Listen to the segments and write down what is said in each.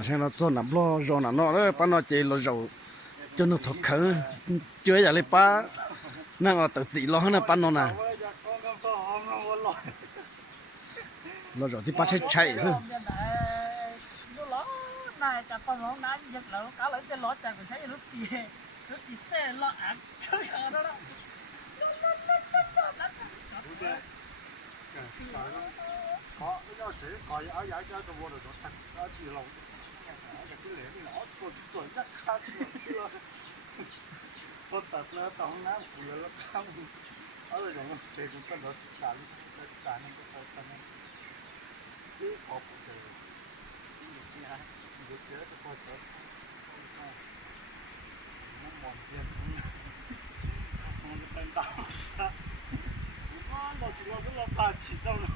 xem nó cho nằm lo rồi nó đó ba nó chỉ lo rồi cho nó thật khờ chưa giờ lấy ba nó ngồi tự gì lo nó ba nó nè lo rồi thì ba sẽ chạy chứ này cả con nó nãy giật là cá lấy cái lót chẳng phải thấy lúc đi xe lót ăn đó đó có cái đó chỉ coi ở giải cho tôi vô được nó thật nó chỉ lòng cái lẽ này nó có chuẩn nhất khác con tật nó tổng nó phụ nó không ở đây nó chỉ cũng có nó trả trả nó có trả nó cứ có phụ trợ cái này được chế cho coi cho nó mòn tiền xong nó tên tao nó chỉ là cái là ta chỉ đâu nó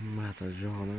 mà tao do nó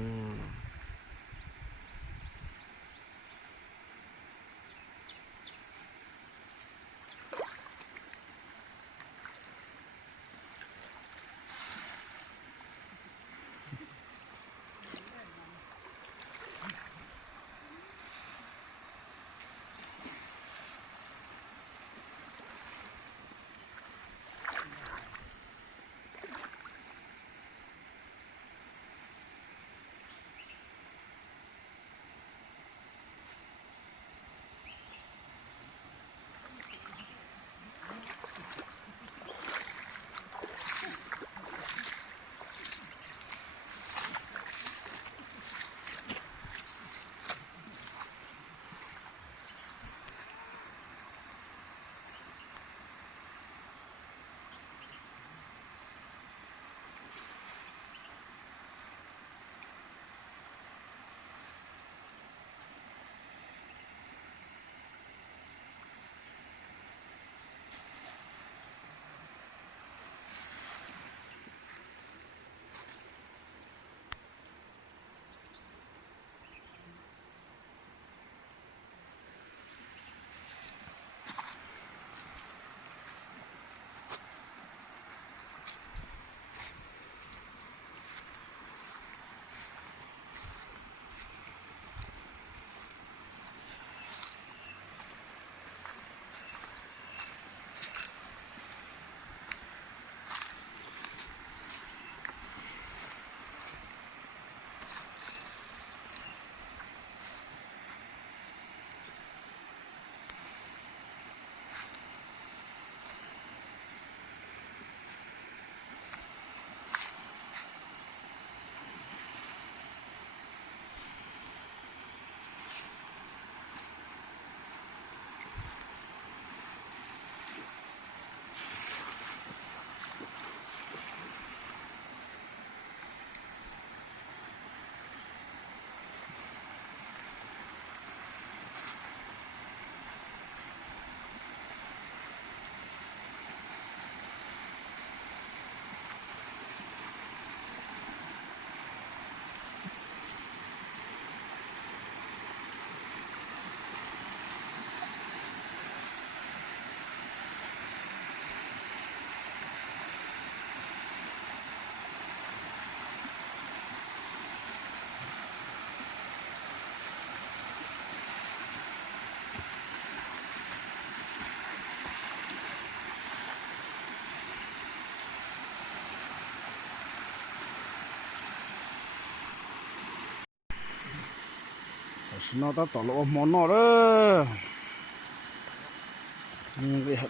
nó ta tỏ lộ món nó đó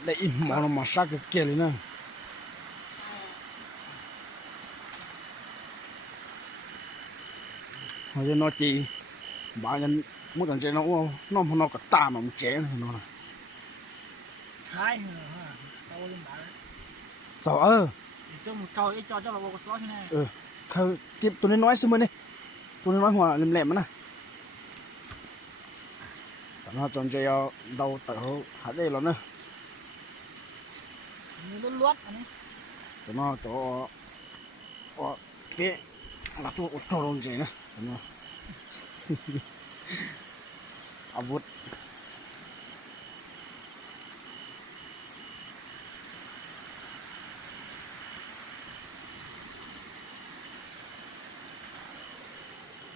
để im món nó mà sát cái kia lên nè hồi nó chỉ bảo nhân muốn thằng trẻ nó cả ta mà trẻ nó là khai hả tao lên bảo sao cho là một chó thế này khơi tiếp tôi nên nói xin đi tôi nên nói hòa lem lem nè nó chọn chơi đâu tự hạt đây rồi nữa nó luốt anh ấy nó tổ bé là tôi cho luôn gì nữa nó vụt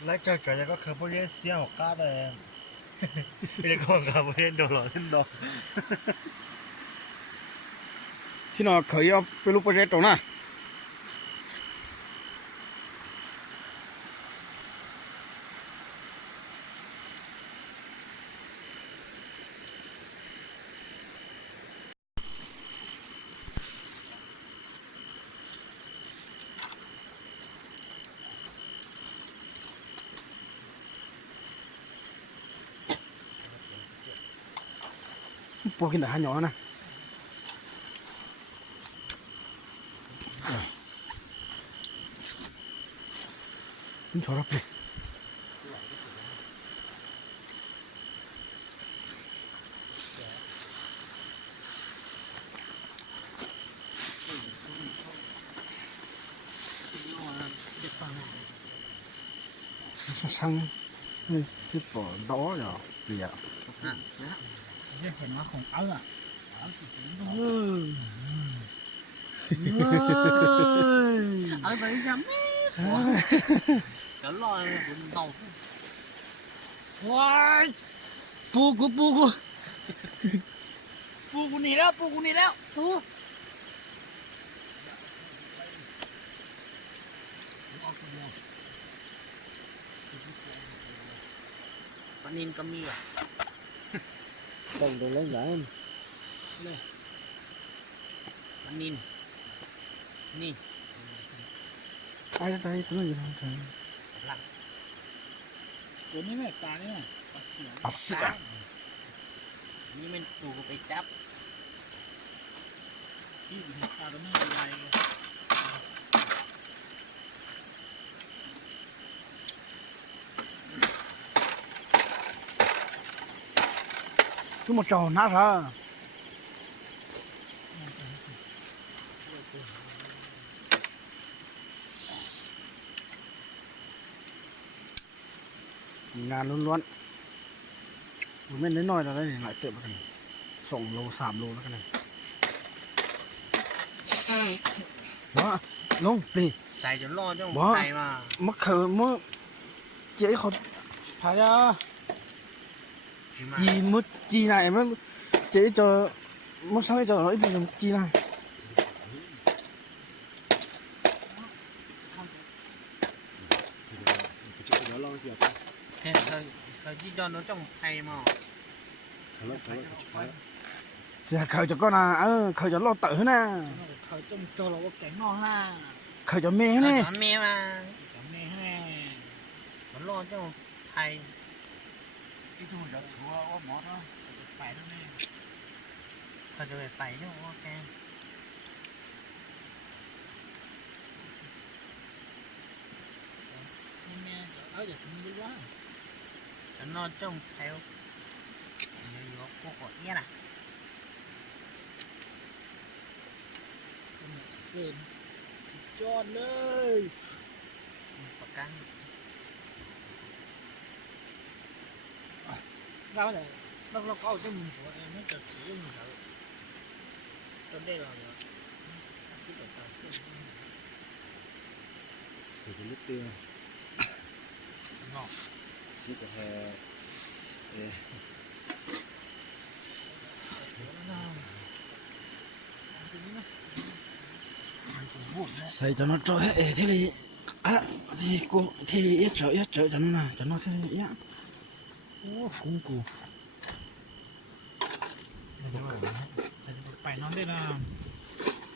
lấy cho trời có khởi bố dễ xia một cá đây để con cá bố dễ đồ lỏ lên đó khi nào khởi cái lúc bữa trâu nè bố cái này hai nhỏ nè chúng cho đi sang cái bỏ đó rồi bây giờ cái phần nó không áo à ở đây nhắm cái lò cũng đầu wow pu này đó pu con nên có mì à đồng tôi lấy giải em đây con nên nè ai đây tôi nói gì không trờiตัวนี้ไม่ปลาเนี่ย ปลาเสือ นี่มันปูไปจับที่เห็นปลาตัวนี้ใหญ่ cứ một trò nát ra ngàn luôn luôn mình đến nói là đây lại tiệm cái này sòng lô sàm lô cái này đó luôn đi ใส่จนรอดจ้องใส่มา mắc khờ mắc dễ không phải à gì mất gì này mới dễ cho mất sáng cho nó ít mình gì nàyเขาจีจอนnó trong hay mà thì khờ cho con à khờ cho lo tự nè khởi trong cho nó có cảnh ngon ha khờ cho mẹ nè mẹ mà mẹ nè nó lo trong hay cái thu nhập thua có mỏ đó phải đó nè khởi cho phải chứ ok mẹ ở giờ xin đi quá nó trong theo nó có có nhé nè sơn cho nơi và căng ra này nó có cái mình chỗ này nó chật chỉ mình sợ trong đây là thì cái lúc kia ngọt chỉ có xây cho nó trôi hết thế thì gì cô thế thì ít trở cho nó nè cho nó thế thì ít โอ้ฟุ้งกูใส่จะไปนอนได้ละ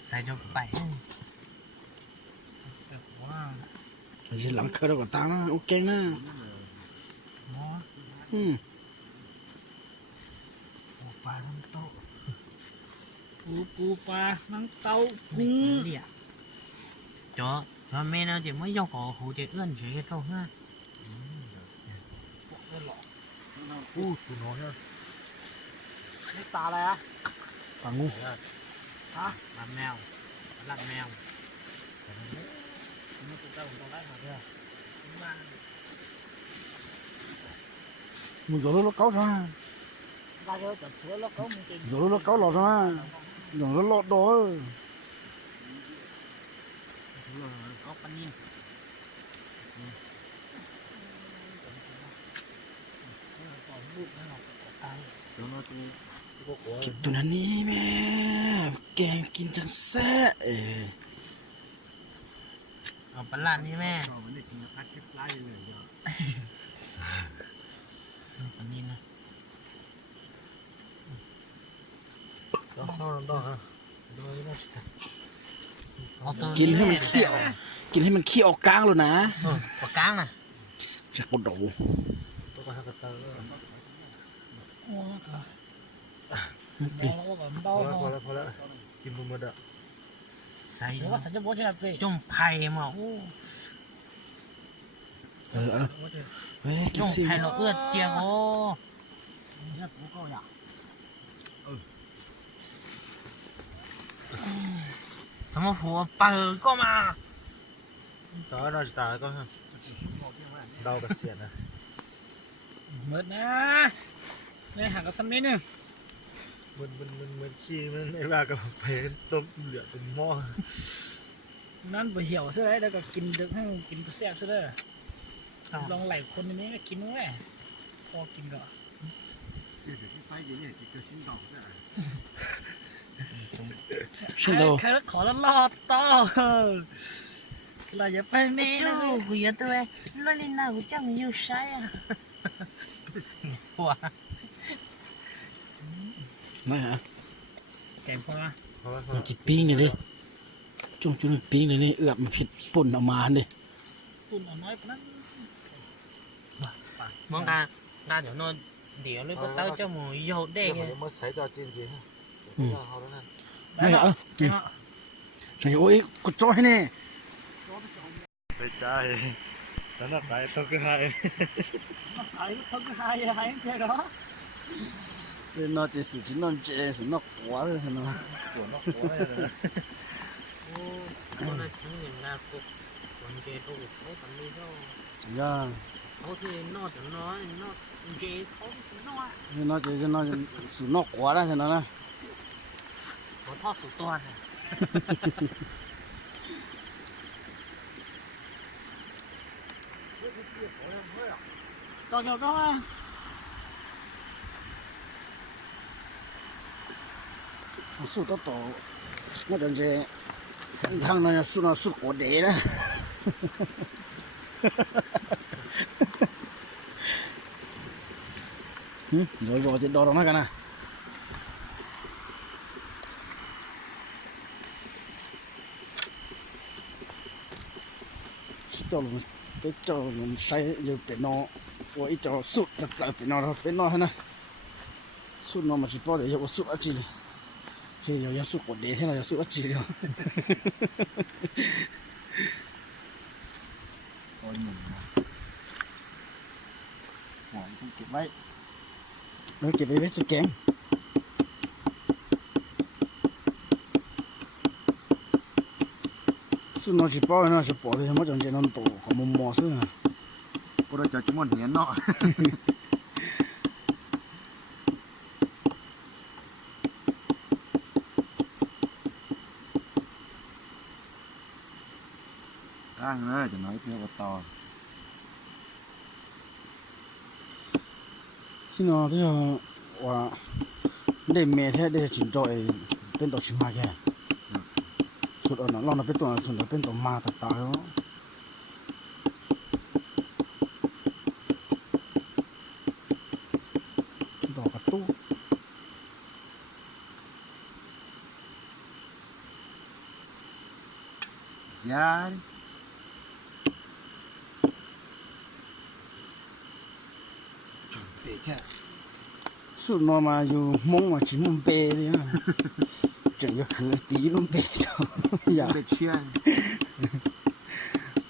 ใส่จะไปแต่ว่า chỉ lắng khơi đâu có tăng ok na หมอ ปลาน้ำเต้าปูปลาน้ำเต้ากุ้ง đi ạ cho mẹ nó chỉ mới do có hủ chế ươn chế hết đâu ha อู้ตัวน้อยอ่ะ นี่ตาอะไรอ่ะ tăng ngu làm mèo làm mèo นี่ตัวเจ้าของตัวได้หมดเลย mình rồi nó cáu sao ได้ก็จัดสวยแล้วเขามึงกิน rồi nó cáu lò sao rồi nó lọt đó có con nhìn tụi nó ní mẹ kèn kín chẳng xe ở bắn lặn đi mẹ วันนี้กินพัดคลิปไล่เลยเนาะ con nhìn này ต้องเข้าลำต้อฮะโดยไม่ใช่ กินให้มันเคี่ยวกินให้มันเคี่ยวกลางเลยนะ có cáng này จะกดดู ตัวก็ฮักกระเตอร์ โอ้ค่ะแล้วก็แบบเบา พอแล้วพอแล้วกินบุ้มมาเด้อ xay หรือว่าสัญญาณบอกจะแบบ trong phay mà ô เฮ้ยกิน trong สิ phay nó ướt tiếng ô เนี่ยปูก็อยาก thằng mà phù bờ có mà ต่อเราจะตายก็ฮะเดากับเสียนะ เมื่อนะเนี่ยห่างกันสักนิดนึง มันขี้มันไอ้บ้ากับเพนต้มเหลือเป็นหม้อ นั่นไปเหี่ยวซะเลยแล้วก็กินดึกให้กินแซ่บซะเลยลองไหลคนนี้กินมั้ยพอกินก่อน xin đâu ใครขอแล้วรอต่อเราอย่าไปเมย์นะ chú của tôi nó lên nào cũng chẳng nhiều sai à wow này hả แกงพอ เพราะว่า มันจะปิ้งเลยดิจุ่มปิ้งเลยนี่เอือบมาผิดป่นออกมาดิ คุณเอาน้อยนั้น mong ta cho nó đĩa lên bắt tao cho mùi dầu เดี๋ đen ยวมันใช้จอจีนจีฮะเขาแล้วนั่น ไม่เหรอใส่โอ้ยกดจ้อยแน่ ใส่ใจสำหรับใครต้องคือใคร หายทั้งหายเท่าเหรอ เป็นนอเจสุจินอนเจสุนอกหัวเลยนะ ส่วนนอกหัวเลยนะ ô nó chứng nhận là cục còn chế đâu có tầm đi đâu ย่า ô thì nó chế không nó เป็นนอเจจะนอนสุนอกหัวได้ใช่ไหมนะ có thoát số toàn này ต่อเกี่ยวก็ สุดต่อว่าจะเจทางนั้นสุดสุดหัวเด๋นะเดี๋ยวจะดอลมากันนะจอลงไปจอลงใช้อยู่เป็นนอว่าอีจอสุดจะจะเป็นนอเป็นนอนะสุดนอมาชิปอเดี๋ยวว่าสุดอะไรเฮ้ย要สุดกว่าเด๋ที่เราจะสุดอะไรเลย ตัวหนึ่งหัวต้องเก็บไว้ nó kịp với sự kén su nó chỉ bỏ thì mất chọn nó tổ có một mỏ xưa กูเราจะจุ่มมันเห็นเนาะร่างเลยจะน้อยเพียงต่อ khi nó thìว่าได้เมทได้จินจอยเป็นตัวชิมาแกสุดอ่ะเราเป็นตัวสุดเป็นตัวมาตาตาแล้ว giá đi. สุดนอนมาอยู่มงมาชิมเปย์เลยนะจังก็คือตีลุงเปย์จ้าอย่า Để chia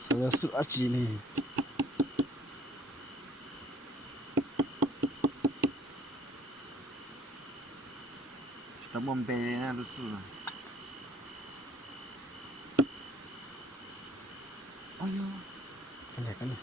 สุดสุดอาจีนี่ Está bom bem, né, do sul. Olha. อะไรกันเนี่ย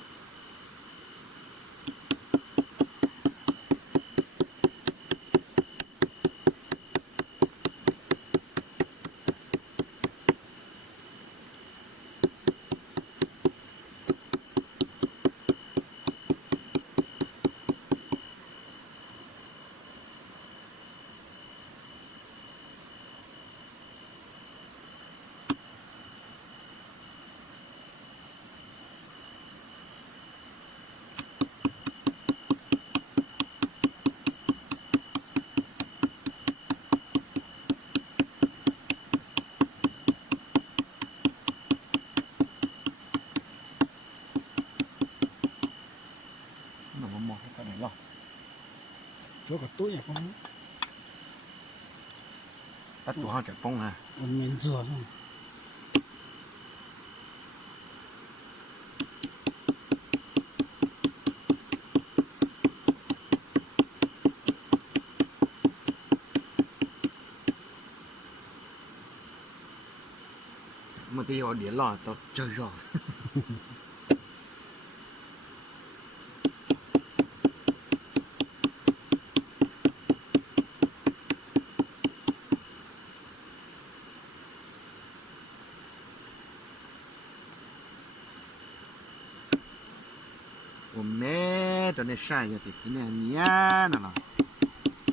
Nó mà mò cái này lo. ช่วยกับตู้อย่างพวกนี้ Bắt tụi họ chạy bông à. มันเหม็นส่วน Mà tí họ đĩa lò tao chơi rồi. Ủa mẹ cho nên sai rồi thì cái này nhá nè là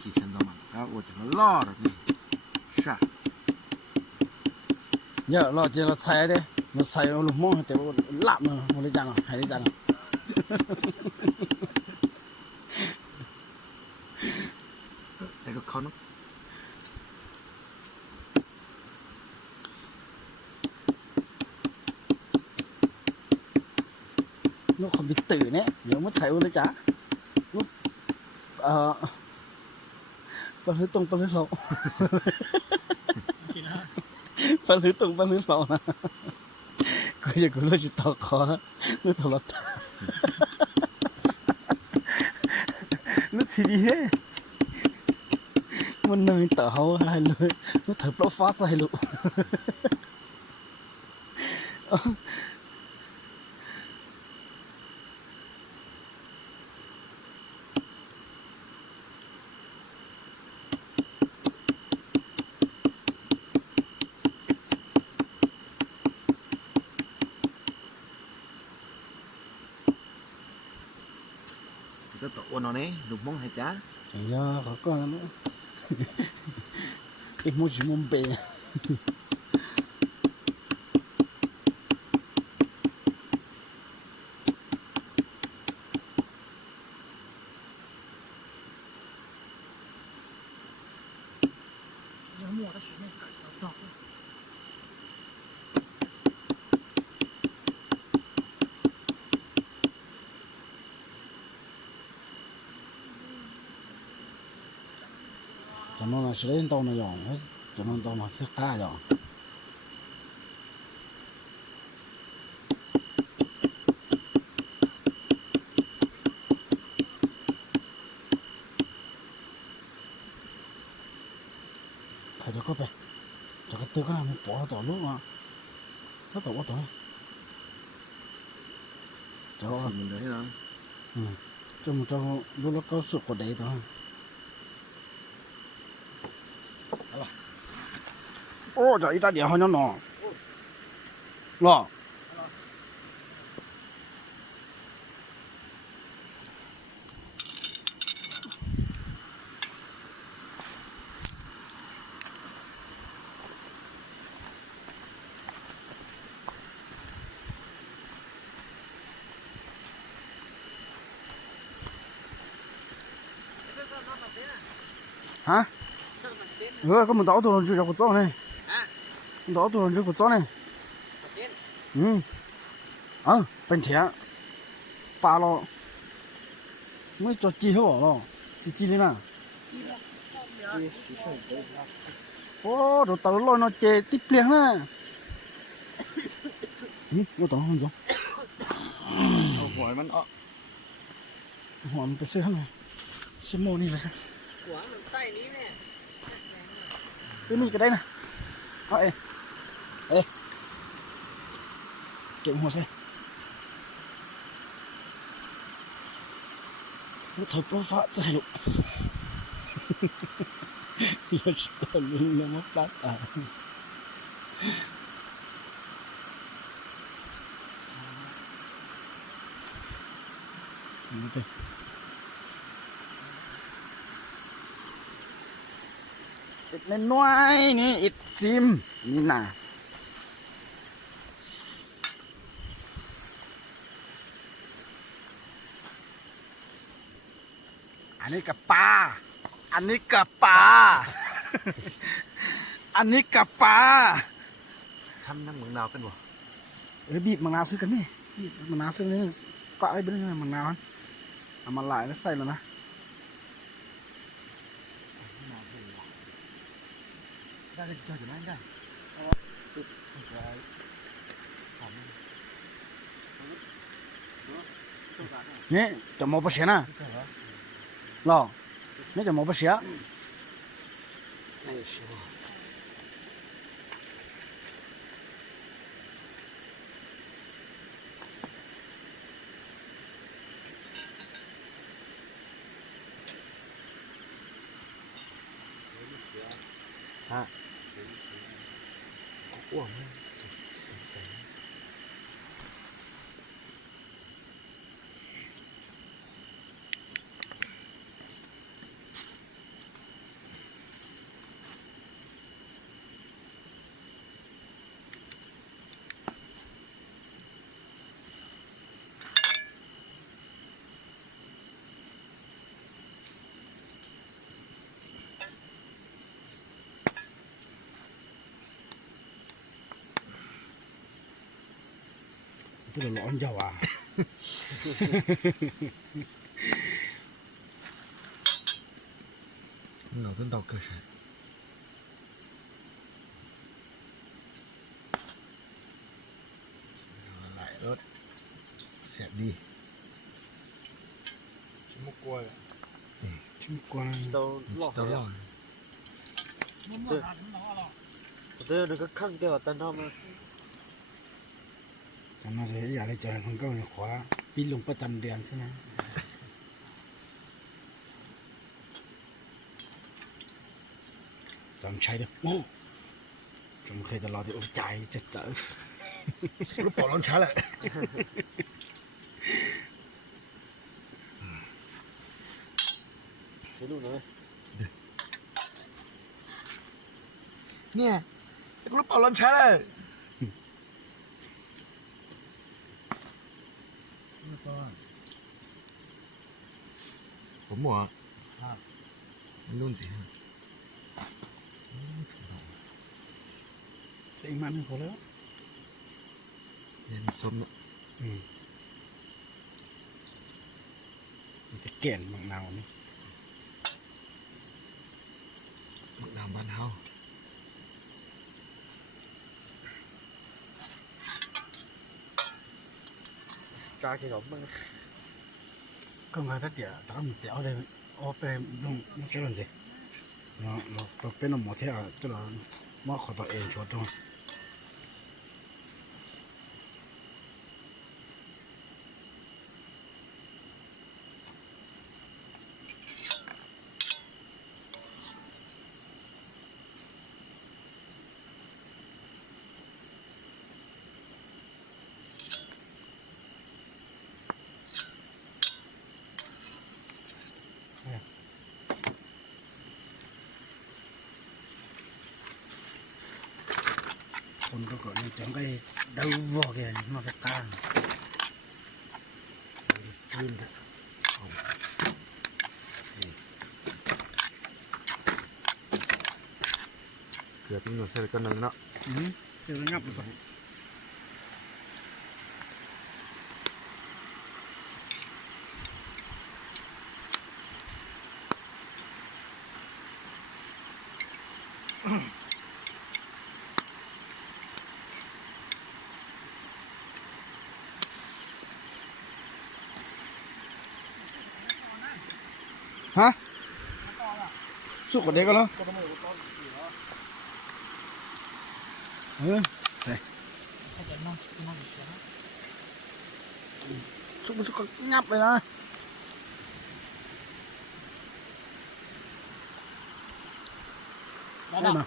chỉ chân đâu mà à ủa cho nó lo rồi nè sai เยอะเราจะเราใส่เด้เราใส่เราลูกมองแต่ว่าลับมันมันเลยจังหายได้จัง แต่ก็เขาเนาะ ลูกคอมพิวเตอร์เนี่ยเดี๋ยวมันใส่เลยจ้ะลูกปลาหรือตรงปลาหรือเรา กินแล้ว ปลาหรือตรงปลาหรือเรานะก็จะกูรู้จิตต่อคอนึกตลอดนึกทีดีเฮ้มันเนยต่อเขาให้เลยนึกถือโปรฟาสใส่ลูก cái tổ nó này lục mông hay chá Ya, có con nữa. Cái môi chỉ mông bè. Nhớ mùa nó chuyển lên cả dọc luôn. Cho nó là sẽ đến tàu nó dọn hết. Cho nó tàu nó thiết tha dọn. Thầy cho cấp này. Cho cái tư cái này mình bỏ tàu lúc mà. Nó tàu bỏ tàu. Cho nó. mình đấy đó Cho một cho lúc nó có sụt của đấy thôi. Ô, trời ta đĩa hơi nó nọ. Lọ. Hả? Có một tàu tôi chưa có tàu này. Tàu tôi chưa có tàu này. เป็นเถียปลาเราไม่จดจีเขาบอกเราจีเลยนะโอ้ดูตลอดเนาะเจติเปลี่ยนนะดูต่อห้องจ้ะ เอาหัวมันออก หัวมันไปซื้อข้างในซื้อโมนี่ไปซื้อ หัวมันใส่นี้เนี่ย ซื้อนี่ก็ได้นะเอาเก็บหัวใส่ถอยโปรฟ้าใส่ลูกเราจะต้องลุ้นแล้วมาปลัดอ่ะนี่เต้อิดน้อยๆนี่อิดซิมนี่น่ะอันนี้กับปลาอันนี้กับปลาอันนี้กับปลา ทำน้ำเหมืองนาวเป็นบ่ บีบมะนาวซื้อกันนี่บีบมะนาวซื้อนี่ก็ไอ้เบิ้งมะนาวเอามาหลายแล้วใส่แล้วนะได้เจออยู่ไหนได้นี่จะมองไปเสียนะหรอนี่จะมองไปเสีย 那也行。啊，我们是。这个老鸟啊！老炖到歌山。หลายรสแซ่บดีชิมกล้วย ชิมกวาง 都老对那个坑掉等他们 กันมาเสียอยากได้เจอคนก็ในขวาปีลงประจำเดือนใช่ไหมจำใช้เด้อโอ้จำเคยตลอดที่โอ้ใจจะเจอลูกปอดร้อนช้าแหละใช้ลูกหน่อย เนี่ยลูกปอดร้อนช้าเลย ผมหัวรุ่นสิ ใส่มันพอแล้ว เย็นสดเนาะ มันจะแก่นบางนาวนี่ มะนาวบ้านเฮาจ้ากินหรอมั้ง ก็งานถ้าเดี๋ยวตามเจ้าเลยเอาไปลงเจ้าหน่อยสิเราเป็นหมอเที่ยวตัวเรามาขอตัวเองชัวร์ตรงคนก็ก่อนนี่จังก็เดาบอกแกมาไปตั้งซื้อนะ เกือบเป็นหน่วยเสร็จกันนึงเนาะ ซื้อแล้วงับไปก่อน ฮะสุกกว่าเด็กก็แล้วเออใส่ ถ้าจะนอนนอนอีกแล้ว สุกมันสุกก็งับเลยนะ แล้ว ได้ นะ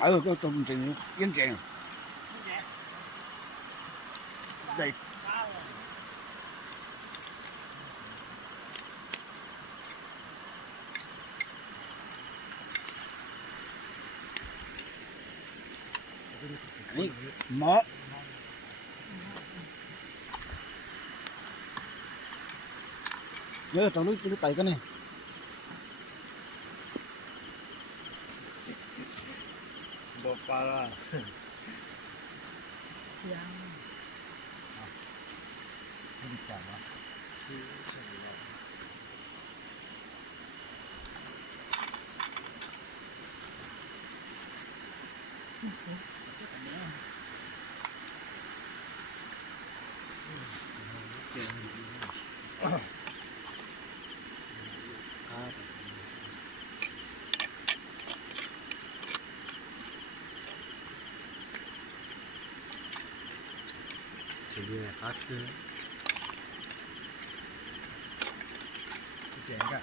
นะก็จริงๆยังเจ๋งได้ นี่หมอตอนนี้จะไปกันนี่ บอกปลาละ ยัง ไม่ดีกว่านะเรียกคัดคือเจ๋งอ่ะ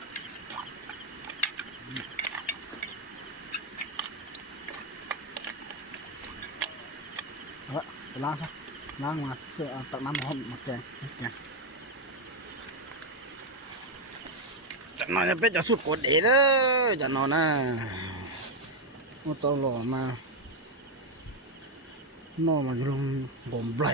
ไปล้างซะล้างมาเสื้อตักน้ำมาห้องมาแกงจะนอนจะเป็นจะสุดกดเอ๋เลยจะนอนนะมาตลอดมานอนมาอยู่ลงบ่มไบร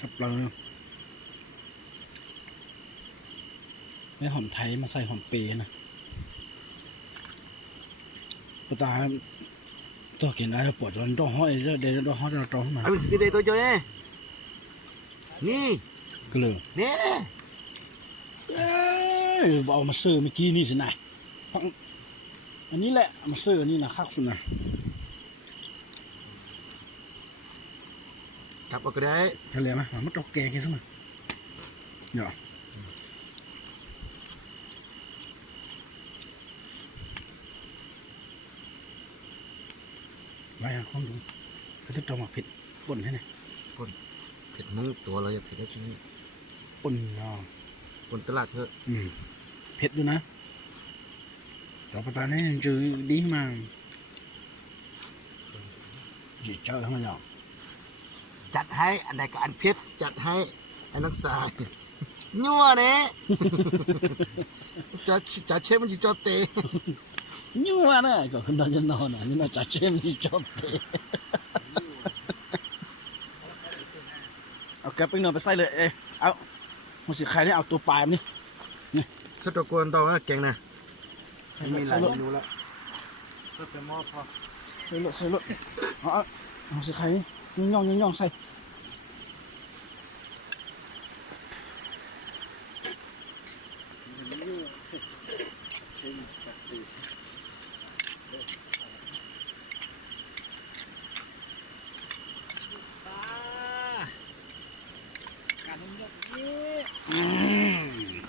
ครับเราไม่หอมไทยมาใส่หอมเปรย์นะปตาตัวกินได้ปวดร้อนต้องห้อยเดี๋ยวต้องห้อยจะตรงมา เอาสิที่ใดตัวเจ้าเนี่ยนี่ ก็เลย เนี่ย เอามาซื้อเมื่อกี้นี่สินะอันนี้แหละมาซื้ออันนี้นะคักสุดนะ กลับเอาก็ได้ ทะเลไหมมันต้องแกงกันซะมั้ยเนาะไว้ห้องดูก็จะต้องมาผิดป่นให้ไหน เผ็ดมุ้งตัวเราอย่าเผ็ดได้ชิ้นนี้ ป่นเนาะ คนตลาดเถอะ เผ็ดอยู่นะต่อไปตอนนี้จืดดีมากจีเจอเขาเนาะ จัดให้อันใดก็อันเผ็ดจัดให้ไอ้นักสายยั่วเนี่ยจะเชฟมันจะจอเตะ ยั่วนะก็คนเราจะนอนนะนี่น่าจะเชื่อมที่จบเตะเอาแกปิ้งนอนไปใส่เลยเอามันสิใครได้เอาตัวปลายมันนี่ สตอกวนต่อนะเก่งนะ ใส่ มี รถ หลา ใส่ ย รถ เมนูแล้วก็เป็นหม้อพอ ใส่รถเอาสิใครย่องใส่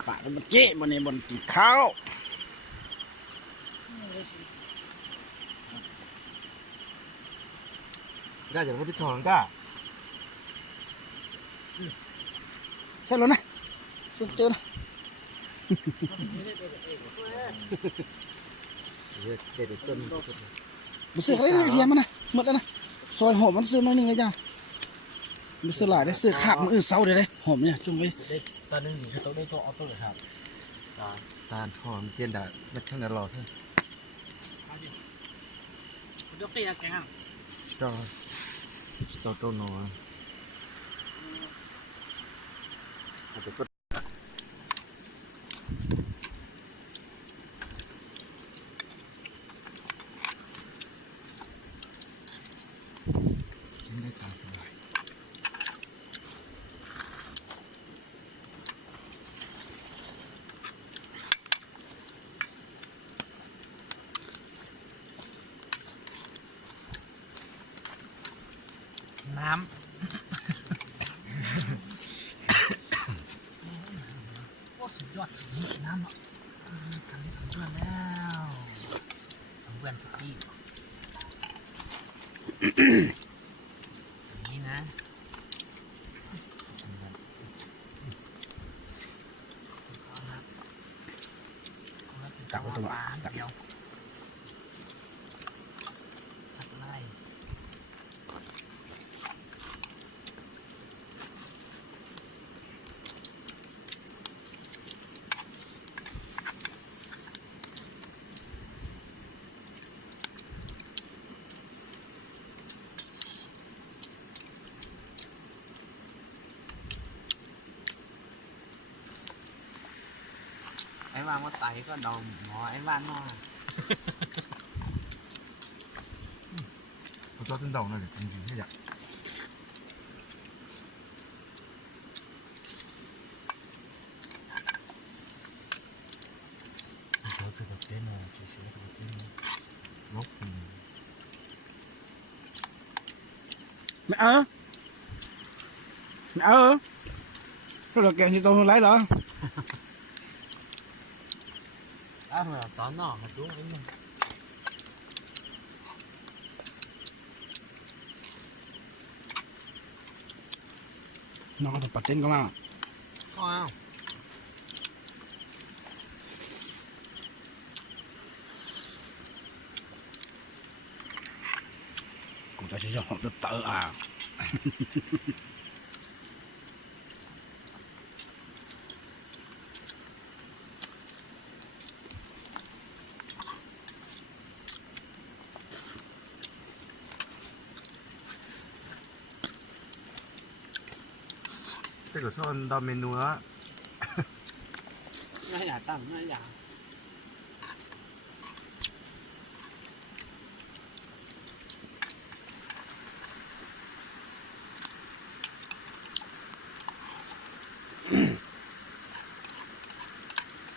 ปะมันเจ๊บนนี้บนกินข้าว ก็อย่างที่ทองก็ ใส่รถนะสุดเจอนะ เด็ดต้น มันซื้ออะไรได้เทียมมันนะหมดแล้วนะซอยหอมมันซื้อน้อยนึงเลยจ้ามันซื้อหลายได้ซื้อขาบมันอื่นเศร้าเลยหอมเนี่ยจุ่มไป ตอนนึงอยู่ที่โต๊ะได้ตัวออโต้เลยครับ ตาลหอมเทียนดาไม่ช่างดารอใช่ ยกตีแกง สตอโตโน ยอดสุดนี้น้ำอ่ะกันเพื่อนแล้วเพื่อนสกี้นี่นะ ตักไว้ตรง ป นี้ ลา ตัก เดียวตักไล่ ไอ้วางว่าไตก็ดองหมอไอ้ว่านนอ 我抓真到那里，你看呀。你说这个边呢，就是这个边，我mẹ ơi mẹ ơi cái là kèn thì tôi lấy đó rồi tỏ nọ mà xuống ấy nha nó có thể bắt tên không à không cũng ta sẽ cho họ tự à cái của son đo menu á. nó giả tầm nó giả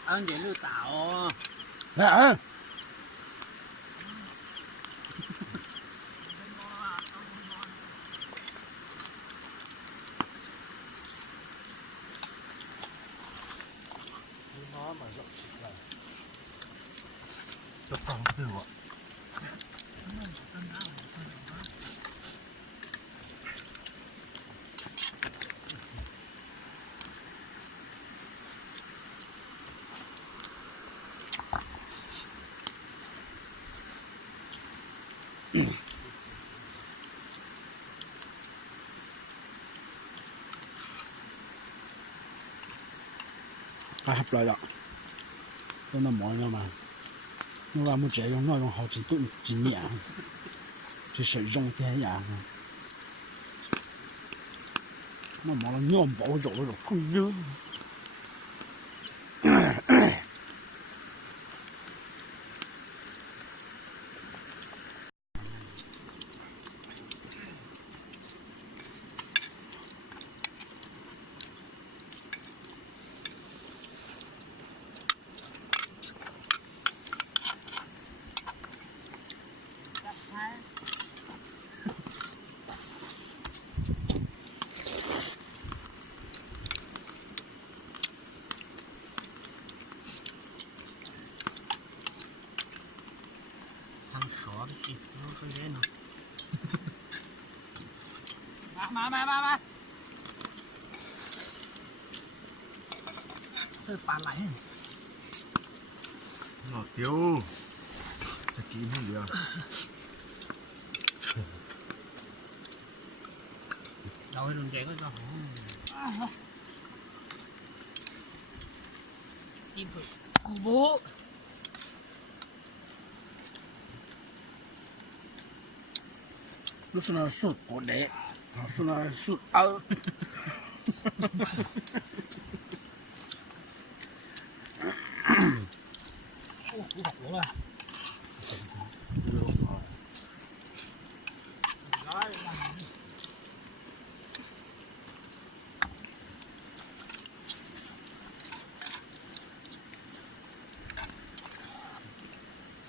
anh để lưu tạo mẹ ơi Nó còn từ ạ. hấp lại đó tôi nó mỏi nhau mà nó vào một trẻ nó họ chỉ tụi chỉ nhẹ chỉ sử dụng thế呀nó mà nó nhôm bỏ rồi không dư thằng sỏ thì kịp nó không thế nào มาเสิร์ฟปลาไหล Nó tiêu. Chắc kín không được. เราให้ลุงแกก็จะหอมกินเถอะกูโบ้ lúc nó sụt cổ đẻ lúc nó sụt ơ โอ้กูบอกเลยว่าร้อย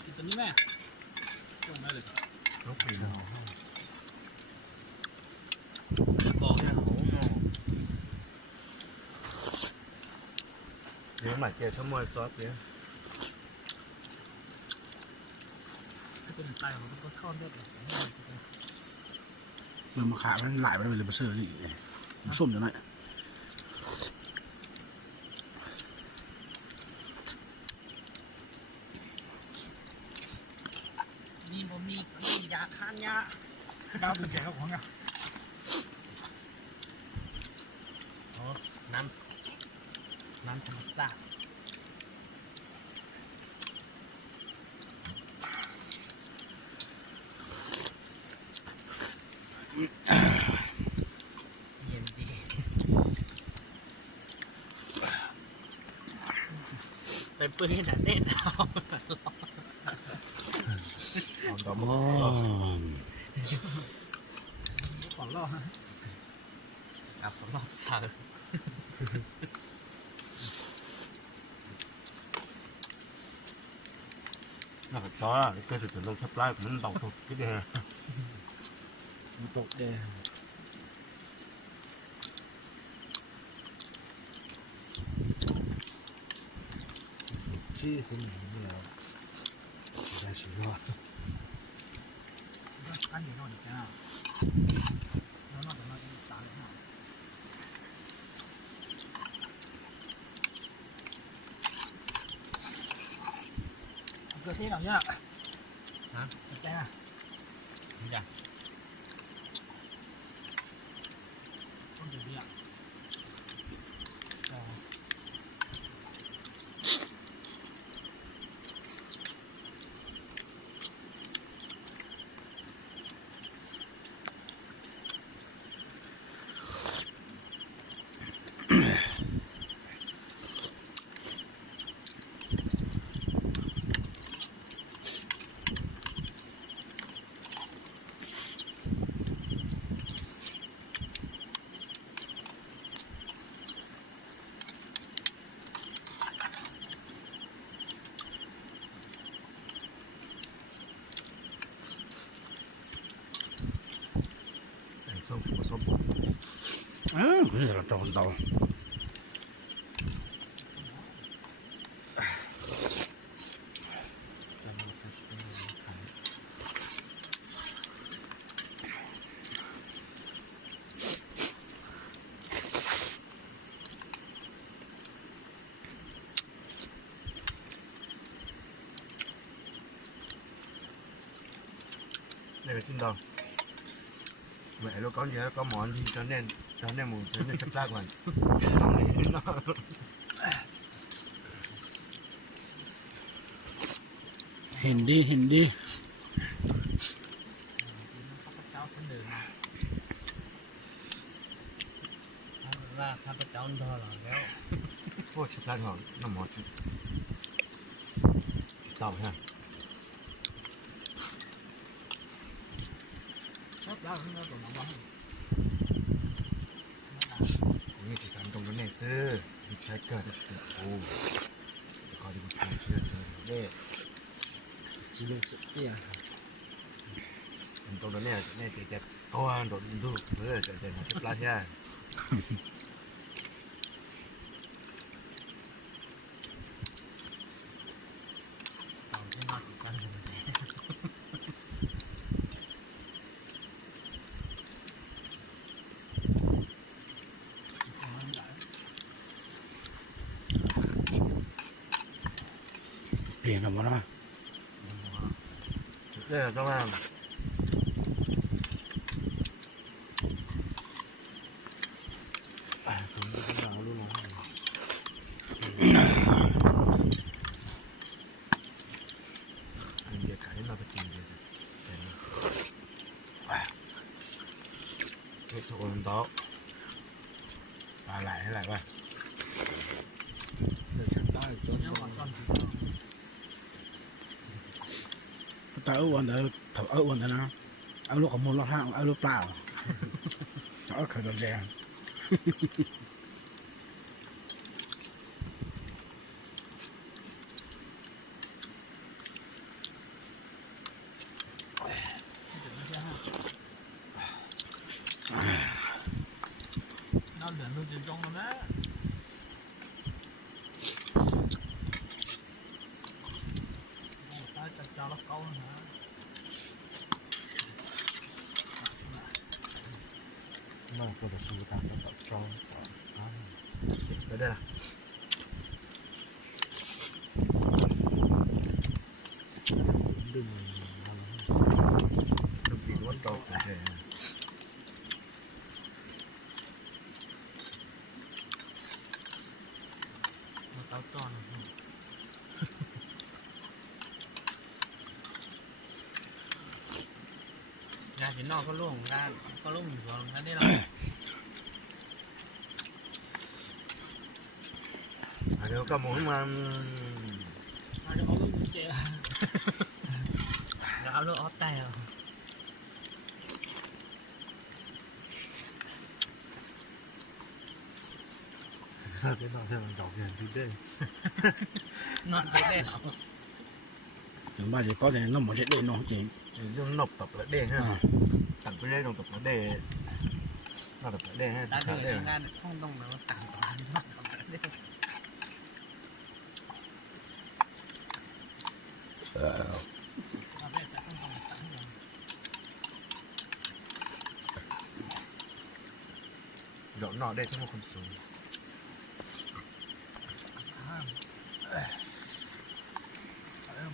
กินตัวนี้ไหมตัวไหนเลย Nó phải nào. บอกเนี่ยโห nếu mà chơi xong rồi xóa tiếng ถ้าเป็นไตมันก็เข้าได้เลย มันมาขามันหลายไปเลยมาเสือนี่ส้มจังไง มีบ่มียาคานยา ดาวเป็นแก่ของไง น้ำธรรมชาติเย็นดีไปปืนน่ะเต้นเอา còn đó อ๋อ ก่อนล่อฮะ กับรอดเสือ nó phải chó cái thực nó thấp lại mình đọc thuộc cái đềตกแดง chi không hiểu là ra chỉ lo อันอยู่นอกอีกแล้วแล้วนอกจากนั้นจานหน่อยเกลือซีหน่อยเนี่ยฮะแกงอ่ะ นี่จ้ะ ต้นเดือดอ่ะ xong của xong อ้าวนี่เราตอนเตา đây là trên đầu mẹ nó có gì đó, có món gì cho nên một cho nên chắc ra còn nó เห็นดีเห็นดี ข้าพเจ้าเสนอมาว่าข้าพเจ้าทอหรอแล้ว ô chắc ra còn nó món tao ha ชอบแล้วนี่เราตัวน้ำมัน นี่ที่สันตรงนั้นเนี่ยซื้อมีใช้เกิดโอ้ก็ดีกว่าเชื่อเจอเด้จีนสุดเตี้ยตรงนั้นเนี่ยจะตัวโดนดูจะมาชุบปลาใช่ เอาที่นอดอีกกันเลย เปลี่ยนกันหมดแล้ว đây là trong hàng không biết cái nào luôn mà anh cái là cái gì cái chỗ con đó lại vậy ยังหวานตอนที่ ตาอ้วนเดี๋ยวถ้าอ้วนเดี๋ยวนะเอาลูกขมูลลูกห้างเอาลูกเปล่าเอาไข่ดาวแดง เราเหลือนู่นจะจงแล้วนะ ได้ละดึงดึงปีนวัดตกเลย มาเต้าต้อนยาสีนอกก็ล่วงกันก็ล่วงอยู่ก่อนกันนี่เรา เดี๋ยวก็หมุนมัน เอาจะเอาลูกเจ๊ แล้วเอาลูกออฟไตเอา cái nó theo đọc tiền thì đây นอนไปได้เหรอ nhưng mà chỉ có thể nó một cái để nó chỉ thì dùng nộp tập lại đề ha à. tặng cái đây đồng tập lại đề nó tập lại đề ha ตา sao เดือด đề งานห้องตรงไหนว่าต่างกันมากกว่าได้ เอาไปแต่ต้องทำต่างกัน dọn nọ đây cho một con số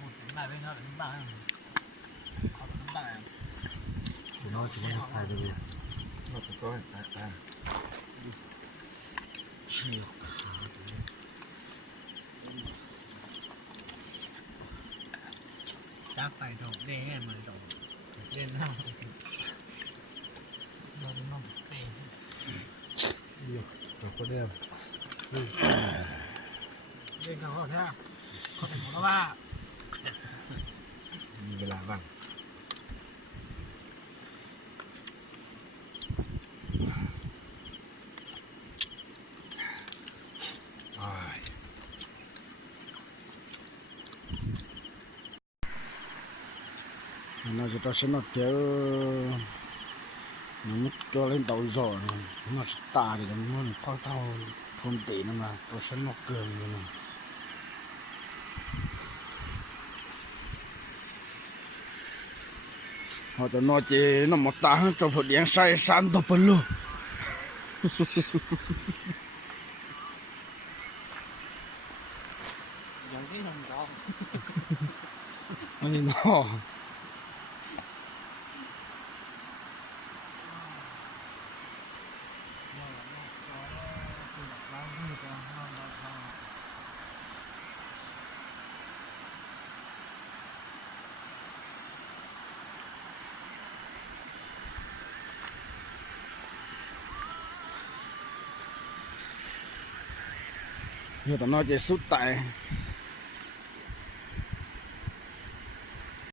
บุตรได้ไปเท่าไหร่บ้างเอาไปน้ำตาล thì nó chỉ có hai đôi nó phải có à เชี่ยว จ้าไปดอกได้ไงมันดอกเล่นน้ำโดนน้ำเฟย์ rồi có đeo เรื่องเขาแท้เขาเป็นเพราะว่า มีเวลาบ้างอ้าย nó chỉ tao sẽ nó kéo nó mất cho lên tàu giò nó tà thì nó muốn có tàu thôn tỷ nó mà tao sẽ nó cường rồi mà họ tao nói chỉ nó một tà trong một điện say san tập luônอย่างที่ทำเรา anh nó giờ tao nói chỉ sút tại